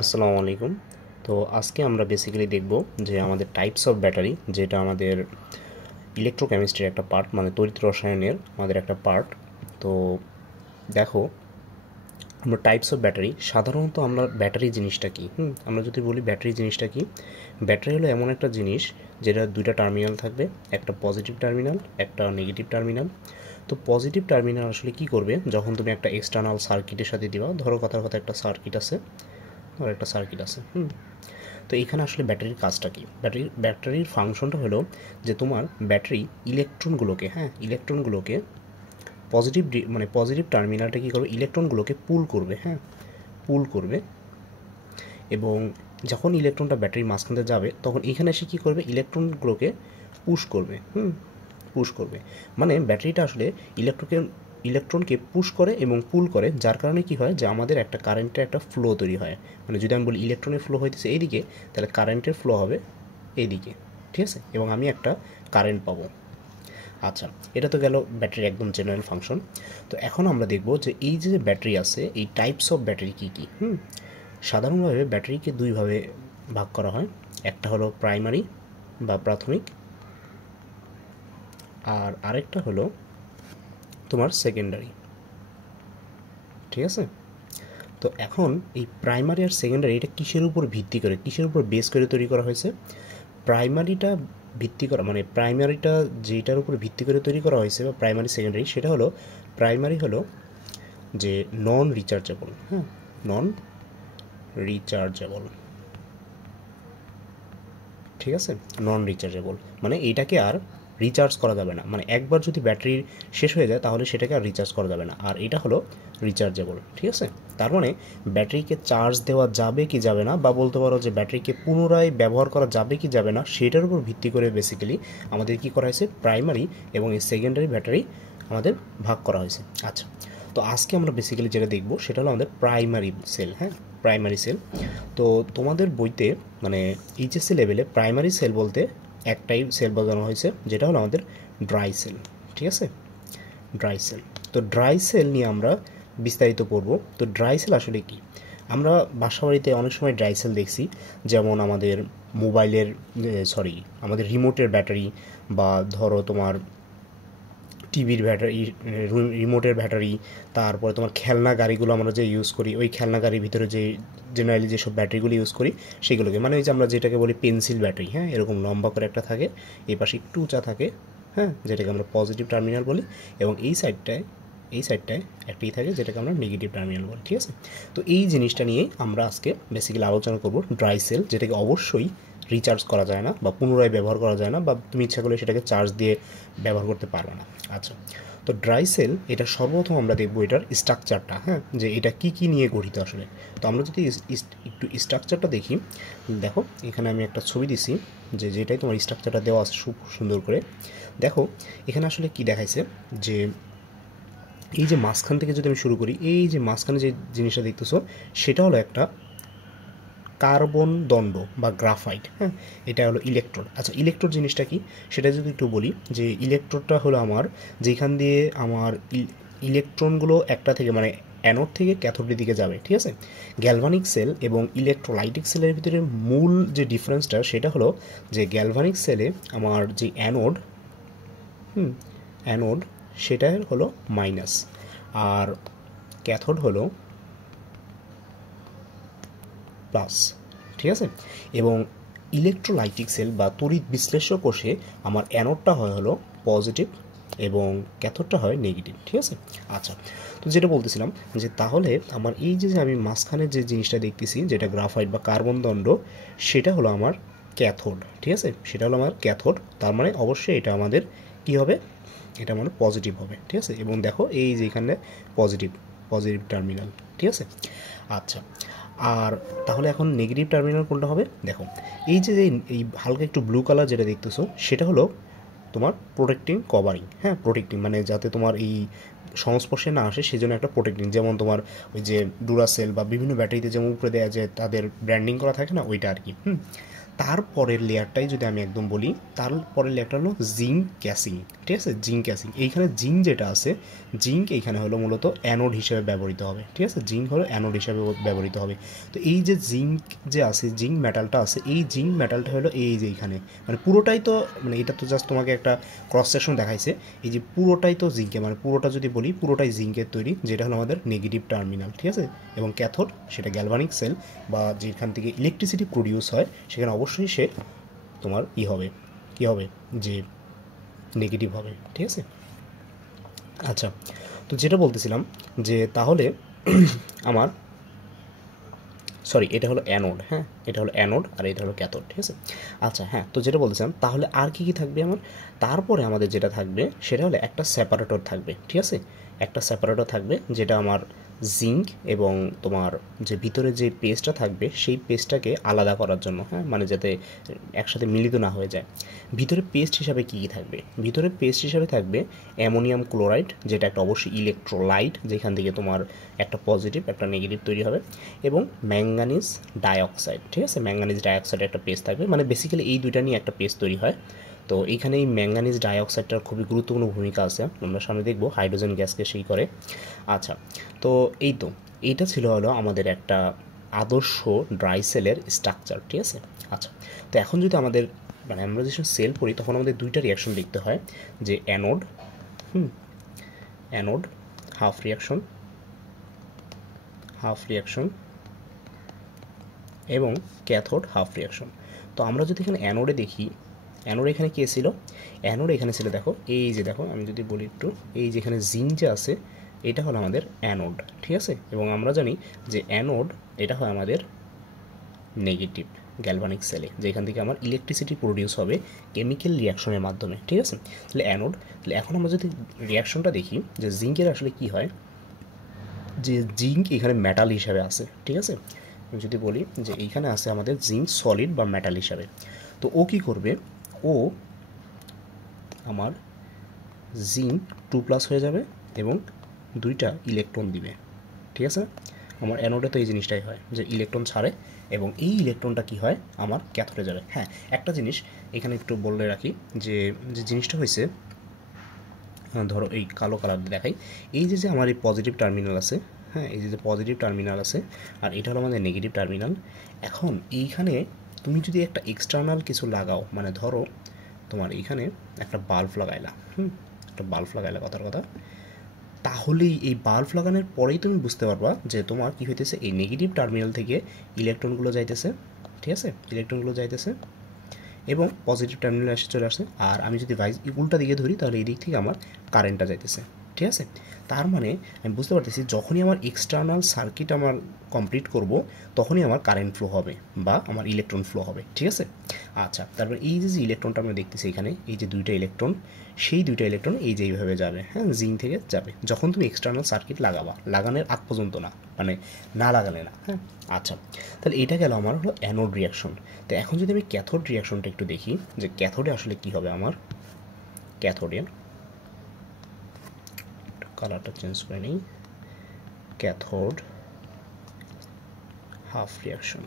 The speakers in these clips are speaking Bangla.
আসসালামু আলাইকুম। তো আজকে আমরা বেসিক্যালি দেখব যে আমাদের টাইপস অফ ব্যাটারি, যেটা আমাদের ইলেকট্রোকেমিস্ট্রির একটা পার্ট, মানে তড়িৎ রসায়নের আমাদের একটা পার্ট। তো দেখো, আমরা টাইপস অফ ব্যাটারি, সাধারণত আমরা ব্যাটারি জিনিসটা কি, আমরা যদি বলি ব্যাটারি জিনিসটা কি, ব্যাটারি হলো এমন একটা জিনিস যেটা দুইটা টার্মিনাল থাকবে, একটা পজিটিভ টার্মিনাল, একটা নেগেটিভ টার্মিনাল। তো পজিটিভ টার্মিনাল আসলে কি করবে, যখন তুমি একটা এক্সটার্নাল সার্কিটের সাথে দিবা, ধরো কথার কথা একটা সার্কিট আছে, তো এখানে আসলে ব্যাটারির কাজটা কি, ব্যাটারির ফাংশনটা হলো যে তোমার ব্যাটারি ইলেকট্রনগুলোকে পজিটিভ, মানে পজিটিভ টার্মিনালটা কী করবে, ইলেকট্রনগুলোকে পুল করবে। এবং যখন ইলেকট্রনটা ব্যাটারির মাঝখান দিয়ে যাবে, তখন এখানে এসে কী করবে, ইলেকট্রনগুলোকে পুশ করবে। মানে ব্যাটারিটা আসলে ইলেকট্রনকে পুশ করে এবং পুল করে, যার কারণে কি হয় যে আমাদের একটা কারেন্টের একটা ফ্লো তৈরি হয়। মানে যদি আমি বলি ইলেকট্রনের ফ্লো হইতেছে এইদিকে, তাহলে কারেন্টের ফ্লো হবে এইদিকে, ঠিক আছে, এবং আমি একটা কারেন্ট পাবো। আচ্ছা, এটা তো গেল ব্যাটারির একদম জেনারেল ফাংশন। তো এখন আমরা দেখব যে এই যে ব্যাটারি আছে, এই টাইপস অফ ব্যাটারি কী কী। সাধারণভাবে ব্যাটারিকে দুইভাবে ভাগ করা হয়। একটা হলো প্রাইমারি বা প্রাথমিক, আর আরেকটা হলো তোমার সেকেন্ডারি, ঠিক আছে। তো এখন এই প্রাইমারি আর সেকেন্ডারি, এটা কিসের উপর ভিত্তি করে, কিসের উপর বেস করে তৈরি করা হয়েছে? প্রাইমারিটা ভিত্তি করা, মানে প্রাইমারিটা যেটার উপর ভিত্তি করে তৈরি করা হয়েছে, বা প্রাইমারি সেকেন্ডারি, সেটা হলো প্রাইমারি হলো যে নন রিচার্জেবল, নন রিচার্জেবল, ঠিক আছে। নন রিচার্জেবল মানে এইটাকে আর রিচার্জ করা যাবে না, মানে একবার যদি ব্যাটারি শেষ হয়ে যায় তাহলে সেটাকে আর রিচার্জ করা যাবে না, আর এটা হলো রিচার্জেবল, ঠিক আছে। তার মানে ব্যাটারিকে চার্জ দেওয়া যাবে কি যাবে না, বা বলতে পারো যে ব্যাটারিকে পুনরায় ব্যবহার করা যাবে কি যাবে না, সেটার উপর ভিত্তি করে বেসিক্যালি আমাদের কি করা হয়েছে, প্রাইমারি এবং এই সেকেন্ডারি ব্যাটারি আমাদের ভাগ করা হয়েছে। আচ্ছা, তো আজকে আমরা বেসিক্যালি যেটা দেখব সেটা হলো আমাদের প্রাইমারি সেল, প্রাইমারি সেল। তো তোমাদের বইতে মানে এইচএসসি লেভেলে প্রাইমারি সেল বলতে একটাই সেল বোঝানো হয়েছে, যেটা হলো আমাদের ড্রাই সেল, ঠিক আছে, ড্রাই সেল। তো ড্রাই সেল নিয়ে আমরা বিস্তারিত পড়ব। তো ড্রাই সেল আসলে কি, আমরা বাসাবাড়িতে অনেক সময় ড্রাই সেল দেখছি, যেমন আমাদের মোবাইলের, আমাদের রিমোটের ব্যাটারি, বা ধরো তোমার টিভির ব্যাটারি, রিমোটের ব্যাটারি, তারপরে তোমার খেলনা গাড়িগুলো আমরা যে ইউজ করি, ওই খেলনা গাড়ির ভিতরে যে জেনারেলি যেসব ব্যাটারিগুলো ইউজ করি সেগুলোকে, মানে ওই যে আমরা যেটাকে বলি পেন্সিল ব্যাটারি, এরকম লম্বা করে একটা থাকে, এই পাশে একটু উঁচা থাকে, যেটাকে আমরা পজিটিভ টার্মিনাল বলি, এবং এই সাইডটায় একটাই থাকে যেটাকে আমরা নেগেটিভ টার্মিনাল বলি, ঠিক আছে। তো এই জিনিসটা নিয়েই আমরা আজকে বেসিক্যালি আলোচনা করব, ড্রাই সেল, যেটাকে অবশ্যই রিচার্জ করা যায় না বা পুনরায় ব্যবহার করা যায় না, বা তুমি ইচ্ছা করলে সেটাকে চার্জ দিয়ে ব্যবহার করতে পারবে না। আচ্ছা, তো ড্রাই সেল, এটা সর্বপ্রথম আমরা দেখব এটার স্ট্রাকচারটা, যে এটা কি কি নিয়ে গঠিত আসলে। তো আমরা যদি একটু স্ট্রাকচারটা দেখি, দেখো এখানে আমি একটা ছবি দিছি, যেটাই তোমার স্ট্রাকচারটা দেওয়া আছে খুব সুন্দর করে। দেখো এখানে আসলে কি দেখাইছে, যে এই যে মাঝখান থেকে যদি আমি শুরু করি, এই যে মাঝখানে যে জিনিসটা দেখতেছো সেটা হলো একটা কার্বন দণ্ড বা গ্রাফাইট, এটা হলো ইলেকট্রোড। আচ্ছা, ইলেকট্রোড জিনিসটা কি সেটা যদি একটু বলি, যে ইলেকট্রোডটা হলো আমার যেখান দিয়ে আমার ইলেকট্রনগুলো একটা থেকে, মানে অ্যানোড থেকে ক্যাথোডের দিকে যাবে, ঠিক আছে। গ্যালভানিক সেল এবং ইলেকট্রোলাইটিক সেলের ভিতরে মূল যে ডিফারেন্সটা সেটা হলো যে গ্যালভানিক সেলে আমার যে অ্যানোড সেটা হলো মাইনাস, আর ক্যাথোড হলো প্লাস, ঠিক আছে। এবং ইলেকট্রোলাইটিক সেল বা তড়িৎ বিশ্লেষ্য কোষে আমার অ্যানোডটা হয় হলো পজিটিভ এবং ক্যাথোডটা হয় নেগেটিভ, ঠিক আছে। আচ্ছা, তো যেটা বলতেছিলাম, যে তাহলে আমার এই যে আমি মাঝখানে যে জিনিসটা দেখতেছি, যেটা গ্রাফাইট বা কার্বন দণ্ড, সেটা হলো আমার ক্যাথোড, ঠিক আছে, সেটা হলো আমার ক্যাথোড। তার মানে অবশ্যই এটা আমাদের কী হবে, এটা মানে পজিটিভ হবে, ঠিক আছে। এবং দেখো এই যে এখানে পজিটিভ পজিটিভ টার্মিনাল, ঠিক আছে। আচ্ছা, আর তাহলে এখন নেগেটিভ টার্মিনাল কোনটা হবে, দেখো এই যে এই হালকা একটু ব্লু কালার যেটা দেখতেছো সেটা হলো তোমার প্রোটেক্টিং কভারিং, প্রোটেক্টিং মানে যাতে তোমার এই সংস্পর্শে না আসে সেজন্য একটা প্রোটেক্টিং, যেমন তোমার ওই যে ডুরাসেল বা বিভিন্ন ব্যাটারিতে যেমন উপরে দেওয়া যায় তাদের ব্র্যান্ডিং করা থাকে না, ওইটা আর কি। তারপরের লেয়ারটাই যদি আমি একদম বলি, তারপরের লেয়ারটা হলো জিঙ্ক ক্যাসিং, ঠিক আছে, জিঙ্ক ক্যাসিং। এইখানে জিঙ্ক যেটা আছে, জিঙ্ক এইখানে হলো মূলত অ্যানোড হিসেবে ব্যবহৃত হবে, ঠিক আছে, জিঙ্ক হলো অ্যানোড হিসেবে ব্যবহৃত হবে। তো এই যে জিঙ্ক যে আছে, জিঙ্ক মেটালটা আছে, এই জিঙ্ক মেটালটা হলো এই যে এইখানে, মানে পুরোটাই তো, মানে এটা তো জাস্ট তোমাকে একটা ক্রস সেকশন দেখাইছে, এই যে পুরোটাই তো জিঙ্কে, মানে পুরোটা যদি বলি পুরোটাই জিঙ্কের তৈরি, যেটা হলো আমাদের নেগেটিভ টার্মিনাল, ঠিক আছে। এবং ক্যাথোড সেটা গ্যালভানিক সেল বা যেখান থেকে ইলেকট্রিসিটি প্রডিউস হয়, সেখানে অবশ্যই সে তোমার হবে, কী হবে, যে নেগেটিভ হবে, ঠিক আছে। আচ্ছা, তো যেটা বলতেছিলাম যে তাহলে আমার, সরি, এটা হলো অ্যানোড, হ্যাঁ, এটা হলো অ্যানোড আর এটা হলো ক্যাথোড, ঠিক আছে। আচ্ছা হ্যাঁ, তো যেটা বলতেছিলাম, তাহলে আর কী কী থাকবে আমার, তারপরে আমাদের যেটা থাকবে সেটা হলো একটা সেপারেটর থাকবে, ঠিক আছে, একটা সেপারেটর থাকবে, যেটা আমার জিঙ্ক এবং তোমার যে ভিতরে যে পেস্টটা থাকবে সেই পেস্টটাকে আলাদা করার জন্য, হ্যাঁ, মানে যাতে একসাথে মিলিত না হয়ে যায়। ভিতরে পেস্ট হিসাবে কী কী থাকবে, ভিতরে পেস্ট হিসাবে থাকবে অ্যামোনিয়াম ক্লোরাইড, যেটা একটা অবশ্যই ইলেকট্রোলাইট, যেখান থেকে তোমার একটা পজিটিভ একটা নেগেটিভ তৈরি হবে, এবং ম্যাঙ্গানিজ ডাইঅক্সাইড, ঠিক আছে, ম্যাঙ্গানিজ ডাইঅক্সাইডের একটা পেস্ট থাকবে, মানে বেসিক্যালি এই দুইটা নিয়ে একটা পেস্ট তৈরি হয়। তো এইখানে এই ম্যাঙ্গানিজ ডাইঅক্সাইডটার খুবই গুরুত্বপূর্ণ ভূমিকা আছে, আমরা সামনে দেখব, হাইড্রোজেন গ্যাসকে সেই করে। আচ্ছা, তো এই তো এইটা ছিল হলো আমাদের একটা আদর্শ ড্রাই সেলের স্ট্রাকচার, ঠিক আছে। আচ্ছা, তো এখন যদি আমাদের, মানে আমরা যখন সেল পড়ি তখন আমাদের দুইটা রিয়াকশন লিখতে হয়, যে অ্যানোড, অ্যানোড হাফ রিয়াকশন এবং ক্যাথোড হাফ রিয়াকশন। তো আমরা যদি এখানে অ্যানোডে দেখি, অ্যানোড এখানে কে ছিল, অ্যানোড এখানে ছিল, দেখো এই যে, দেখো আমি যদি বলি একটু, এই যেখানে জিঙ্ক যে আছে এটা হলো আমাদের অ্যানোড, ঠিক আছে। এবং আমরা জানি যে অ্যানোড এটা হয় আমাদের নেগেটিভ গ্যালভানিক সেলে, যেখান থেকে আমার ইলেকট্রিসিটি প্রডিউস হবে কেমিক্যাল রিয়াকশনের মাধ্যমে, ঠিক আছে। তাহলে অ্যানোড, তাহলে এখন আমরা যদি রিয়াকশনটা দেখি যে জিঙ্কের আসলে কি হয়, যে জিঙ্ক এখানে মেটাল হিসাবে আছে, ঠিক আছে। আমি যদি বলি যে এইখানে আছে আমাদের জিঙ্ক সলিড বা মেটাল হিসাবে, তো ও কি করবে, ও আমার জিঙ্ক 2+ হয়ে যাবে এবং দুইটা ইলেকট্রন দিবে, ঠিক আছে। আমার অ্যানোডে তো এই জিনিসটাই হয় যে ইলেকট্রন ছাড়ে এবং এই ইলেকট্রনটা কি হয় আমার ক্যাথোডে যাবে। হ্যাঁ, একটা জিনিস এখানে একটু বলে রাখি, যে যে জিনিসটা হয়েছে, ধরো এই কালো কালার দেখাই, এই যে আমার এই পজিটিভ টার্মিনাল আছে, হ্যাঁ, এই যে পজিটিভ টার্মিনাল আছে আর এটা হলো আমাদের নেগেটিভ টার্মিনাল। এখন এইখানে তুমি যদি একটা এক্সটার্নাল কিছু লাগাও, মানে ধরো তোমার এইখানে একটা বাল্ব লাগাইলা, একটা বাল্ব লাগাইলা কথার কথা, তাহলেই এই বাল্ব লাগানোর পরেই তুমি বুঝতে পারবা যে তোমার কী হইতেছে, এই নেগেটিভ টার্মিনাল থেকে ইলেকট্রনগুলো যাইতেছে, ঠিক আছে, ইলেকট্রনগুলো যাইতেছে এবং পজিটিভ টার্মিনাল এসে চলে আসছে। আর আমি যদি উল্টা দিকে ধরি তাহলে এই দিক থেকে আমার কারেন্টটা যাইতেছে, ঠিক আছে। তার মানে আমি বুঝতে পারতেছি যখনই আমার এক্সটার্নাল সার্কিট আমার কমপ্লিট করব তখনই আমার কারেন্ট ফ্লো হবে বা আমার ইলেকট্রন ফ্লো হবে, ঠিক আছে। আচ্ছা, তারপর এই যে ইলেকট্রনটা আমরা দেখতেছি এখানে, এই যে দুইটা ইলেকট্রন, সেই দুইটা ইলেকট্রন এই যে এইভাবে যাবে, হ্যাঁ, জিঙ্ক থেকে যাবে যখন তুমি এক্সটার্নাল সার্কিট লাগাবা, লাগানোর আগ পর্যন্ত না, মানে না লাগালে না, হ্যাঁ। আচ্ছা, তাহলে এটা গেল আমার হলো অ্যানোড রিয়াকশন। তো এখন যদি আমি ক্যাথোড রিয়াকশনটা একটু দেখি, যে ক্যাথোডে আসলে কী হবে, আমার ক্যাথোডের কালারটা চেঞ্জ করে নিই, ক্যাথোড হাফ রিয়াকশন,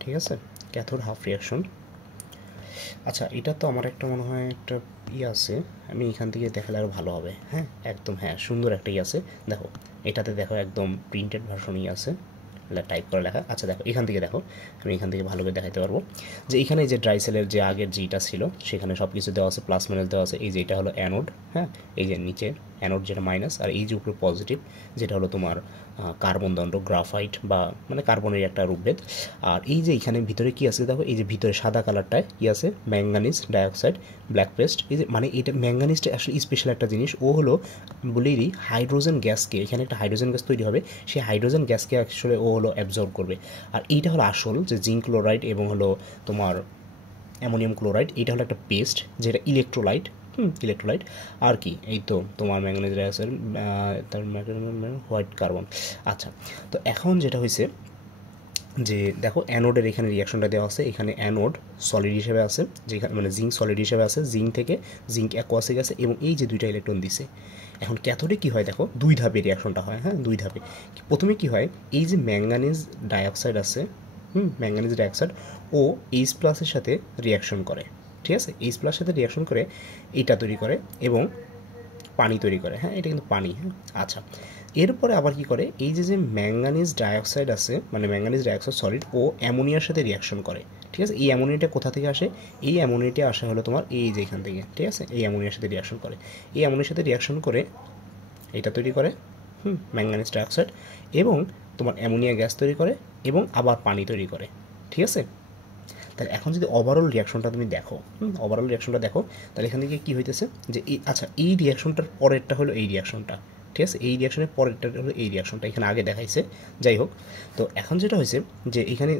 ঠিক আছে, ক্যাথোড হাফ রিয়াকশন। আচ্ছা, এটা তো আমার একটা মনে হয় একটা আছে, আমি এখান থেকে দেখালে আরও ভালো হবে, হ্যাঁ, একদম, হ্যাঁ, সুন্দর একটা আছে, দেখো এটাতে দেখো একদম প্রিন্টেড ভার্সনই আছে, টাইপ করে লেখা। আচ্ছা দেখো এখান থেকে, দেখো আমি এখান থেকে ভালো করে দেখাতে পারবো যে এখানে যে ড্রাই সেলের যে আগের যেটা ছিল সেখানে সব কিছু দেওয়া আছে, প্লাস মাইনাস দেওয়া আছে। এই যে এটা হলো অ্যানোড, হ্যাঁ, এই যে নিচে অ্যানোড যেটা মাইনাস, আর এই যে উপরে পজিটিভ যেটা হলো তোমার কার্বন দণ্ড, গ্রাফাইট বা মানে কার্বনের একটা রূপভেদ। আর এই যে এখানে ভিতরে কি আছে দেখো, এই যে ভিতরে সাদা কালারটায় কি আছে, ম্যাঙ্গানিজ ডাইঅক্সাইড, ব্ল্যাক পেস্ট। এই যে মানে এটা ম্যাঙ্গানিজটা আসলে স্পেশাল একটা জিনিস, ও হলো বলেই দিই হাইড্রোজেন গ্যাসকে, এখানে একটা হাইড্রোজেন গ্যাস তৈরি হবে, সেই হাইড্রোজেন গ্যাসকে আসলে ও হলো অ্যাবজর্ব করবে। আর এইটা হলো আসল যে জিঙ্ক ক্লোরাইড এবং হলো তোমার অ্যামোনিয়াম ক্লোরাইড, এইটা হলো একটা পেস্ট যেটা ইলেকট্রোলাইট, ইলেকট্রোলাইট। আর কি এই তো তোমার ম্যাঙ্গানিজ ডাইঅক্সাইড, তার হোয়াইট কার্বন। আচ্ছা, তো এখন যেটা হয়েছে যে দেখো অ্যানোডের এখানে রিয়াকশনটা দেওয়া আছে, এখানে অ্যানোড সলিড হিসেবে আছে, যেখানে মানে জিঙ্ক সলিড হিসেবে আছে, জিঙ্ক থেকে জিঙ্ক অ্যাকোয়াসে গেছে এবং এই যে দুইটা ইলেকট্রন দিছে, এখন ক্যাথোডে কী হয় দেখো, 2 ধাপে রিয়াকশনটা হয়, হ্যাঁ 2 ধাপে। প্রথমে কি হয়, এই যে ম্যাঙ্গানিজ ডাইঅক্সাইড আছে, ম্যাঙ্গানিজ ডাইঅক্সাইড ও H+ সাথে রিয়াকশন করে, ঠিক আছে, H+ সাথে রিয়াকশন করে এটা তৈরি করে এবং পানি তৈরি করে, হ্যাঁ এটা কিন্তু পানি, হ্যাঁ। আচ্ছা, এরপরে আবার কি করে, এই যে যে ম্যাঙ্গানিজ ডাইঅক্সাইড আছে, মানে ম্যাঙ্গানিজ ডাইঅক্সাইড সলিড ও অ্যামোনিয়ার সাথে রিয়াকশন করে, ঠিক আছে। এই অ্যামোনিয়াটা কোথা থেকে আসে, এই অ্যামোনিয়াটা আসে হলো তোমার এই যে এখান থেকে, ঠিক আছে। এই অ্যামোনিয়ার সাথে রিয়াকশন করে, এই অ্যামোনিয়ার সাথে রিয়াকশন করে এটা তৈরি করে ম্যাঙ্গানিজ ডাইঅক্সাইড, এবং তোমার অ্যামোনিয়া গ্যাস তৈরি করে এবং আবার পানি তৈরি করে, ঠিক আছে। তাহলে এখন যদি ওভারঅল রিয়াকশনটা তুমি দেখো, ওভারঅল রিয়াকশনটা দেখো, তাহলে এখান থেকে কী হইতেছে যে এই, আচ্ছা এই রিয়াকশনটার পরেরটা হলো এই রিয়াকশনটা, ঠিক আছে। এই রিয়াকশনের পরেরটা হলো এই রিয়াকশনটা, এখানে আগে দেখাইছে, যাই হোক। তো এখন যেটা হয়েছে যে এখানে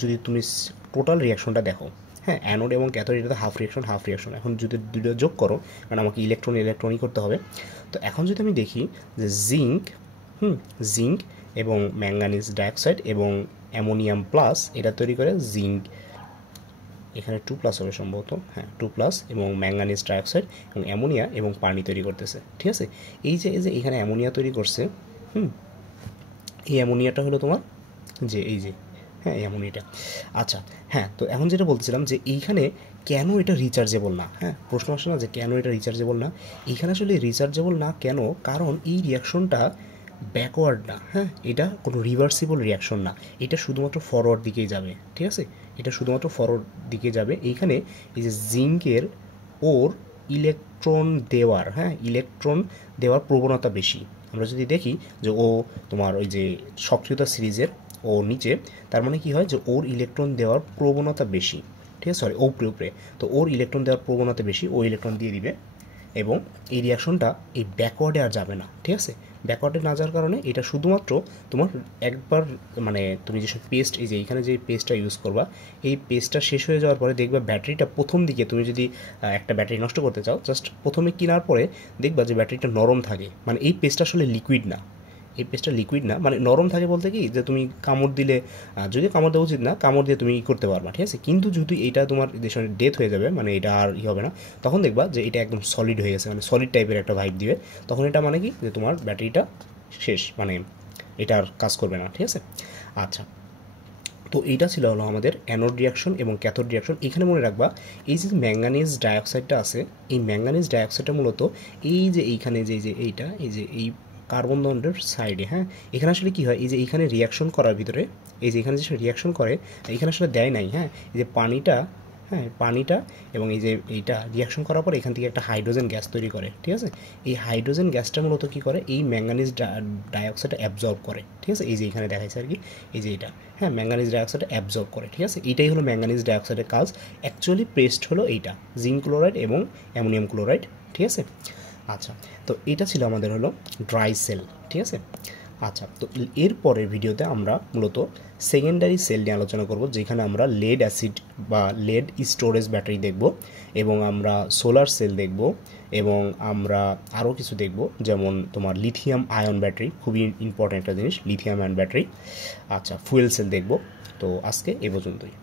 যদি তুমি টোটাল রিয়াকশনটা দেখো, হ্যাঁ অ্যানোড এবং ক্যাথোড এটাতে হাফ রিয়াকশন, এখন যদি দুটো যোগ করো, কারণ আমাকে ইলেকট্রনই করতে হবে। তো এখন যদি আমি দেখি যে জিঙ্ক এবং ম্যাঙ্গানিজ ডাইঅক্সাইড এবং অ্যামোনিয়াম প্লাস এটা তৈরি করে জিঙ্ক, এখানে 2+ হবে সম্ভবত, হ্যাঁ 2+ এবং ম্যাঙ্গানিজ ডাইঅক্সাইড এবং অ্যামোনিয়া এবং পানি তৈরি করতেছে, ঠিক আছে। এই যে এখানে অ্যামোনিয়া তৈরি করছে, এই অ্যামোনিয়াটা হলো তোমার যে এই যে, হ্যাঁ এই অ্যামোনিয়াটা। আচ্ছা, হ্যাঁ তো এখন যেটা বলতেছিলাম যে এইখানে কেন এটা রিচার্জেবল না, হ্যাঁ প্রশ্ন আসে না যে কেন এটা রিচার্জেবল না। এইখানে আসলে রিচার্জেবল না কেন, কারণ এই রিয়াকশনটা ব্যাকওয়ার্ড না, হ্যাঁ এটা কোনো রিভার্সিবল রিয়াকশন না, এটা শুধুমাত্র ফরওয়ার্ড দিকেই যাবে, ঠিক আছে, এটা শুধুমাত্র ফরওয়ার্ড দিকে যাবে। এইখানে এই যে জিঙ্কের ওর ইলেকট্রন দেওয়ার প্রবণতা বেশি। আমরা যদি দেখি যে ও তোমার ওই যে সক্রিয়তা সিরিজের ও নিচে, তার মানে কি হয় যে ওর ইলেকট্রন দেওয়ার প্রবণতা বেশি, ঠিক আছে, উপরে তো ওর ইলেকট্রন দেওয়ার প্রবণতা বেশি, ও ইলেকট্রন দিয়ে দিবে এবং এই রিয়াকশনটা এই ব্যাকওয়ার্ডে আর যাবে না, ঠিক আছে। ব্যাকওয়ার্ডে না যাওয়ার কারণে এটা শুধুমাত্র তোমার একবার, মানে তুমি যেসব পেস্ট, এই যে এখানে যে পেস্টটা ইউজ করবা, এই পেস্টটা শেষ হয়ে যাওয়ার পরে দেখবা ব্যাটারিটা প্রথম দিকে, তুমি যদি একটা ব্যাটারি নষ্ট করতে চাও, জাস্ট প্রথমে কেনার পরে দেখবা যে ব্যাটারিটা নরম থাকে, মানে এই পেস্টটা আসলে লিকুইড না, এই পেস্টটা লিকুইড না, মানে নরম থাকে বলতে কি যে তুমি কামড় দিলে, যদিও কামড় দেওয়া উচিত না, কামড় দিয়ে তুমি করতে পারবা, ঠিক আছে। কিন্তু যদি এটা তোমার দেশের ডেথ হয়ে যাবে, মানে এটা আর হবে না, তখন দেখবা যে এটা একদম সলিড হয়ে গেছে, মানে সলিড টাইপের একটা ভাইব দিবে, তখন এটা মানে কি যে তোমার ব্যাটারিটা শেষ, মানে এটা আর কাজ করবে না, ঠিক আছে। আচ্ছা, তো এইটা ছিল হলো আমাদের অ্যানোড রিয়াকশন এবং ক্যাথোড রিয়াকশন। এখানে মনে রাখবা এই যে ম্যাঙ্গানিজ ডাইঅক্সাইডটা আছে, এই ম্যাঙ্গানিজ ডাইঅক্সাইডটা মূলত এই যে এইখানে যে এইটা, এই যে এই কার্বন বন্ডের সাইডে, হ্যাঁ এখানে আসলে কি হয়, এই যে এইখানে রিয়াকশন করার ভিতরে, এই যে এখানে যে রিয়াকশন করে, এখানে আসলে দেয় নাই, হ্যাঁ এই যে পানিটা এবং এই যে এইটা রিয়াকশন করার পর এখান থেকে একটা হাইড্রোজেন গ্যাস তৈরি করে, ঠিক আছে। এই হাইড্রোজেন গ্যাসটা মূলত কী করে, এই ম্যাঙ্গানিজ ডাইঅক্সাইডটা অ্যাবজর্ব করে, ঠিক আছে, এই যে এখানে দেখাইছে আর কি, এই যে এটা, হ্যাঁ ম্যাঙ্গানিজ ডাইঅক্সাইডটা অ্যাবজর্ব করে, ঠিক আছে। এইটাই হলো ম্যাঙ্গানিজ ডাইঅক্সাইডের কাজ। অ্যাকচুয়ালি পেস্ট হলো এইটা, জিঙ্ক ক্লোরাইড এবং অ্যামোনিয়াম ক্লোরাইড, ঠিক আছে। আচ্ছা, তো এটা ছিল আমাদের হলো ড্রাই সেল, ঠিক আছে। আচ্ছা, তো এরপরের ভিডিওতে আমরা মূলত সেকেন্ডারি সেল নিয়ে আলোচনা করব, যেখানে আমরা লেড অ্যাসিড বা লেড স্টোরেজ ব্যাটারি দেখব, এবং আমরা সোলার সেল দেখব, এবং আমরা আরও কিছু দেখব, যেমন তোমার লিথিয়াম আয়ন ব্যাটারি, খুবই ইম্পর্ট্যান্ট একটা জিনিস লিথিয়াম আয়ন ব্যাটারি। আচ্ছা, ফুয়েল সেল দেখব। তো আজকে এ পর্যন্তই।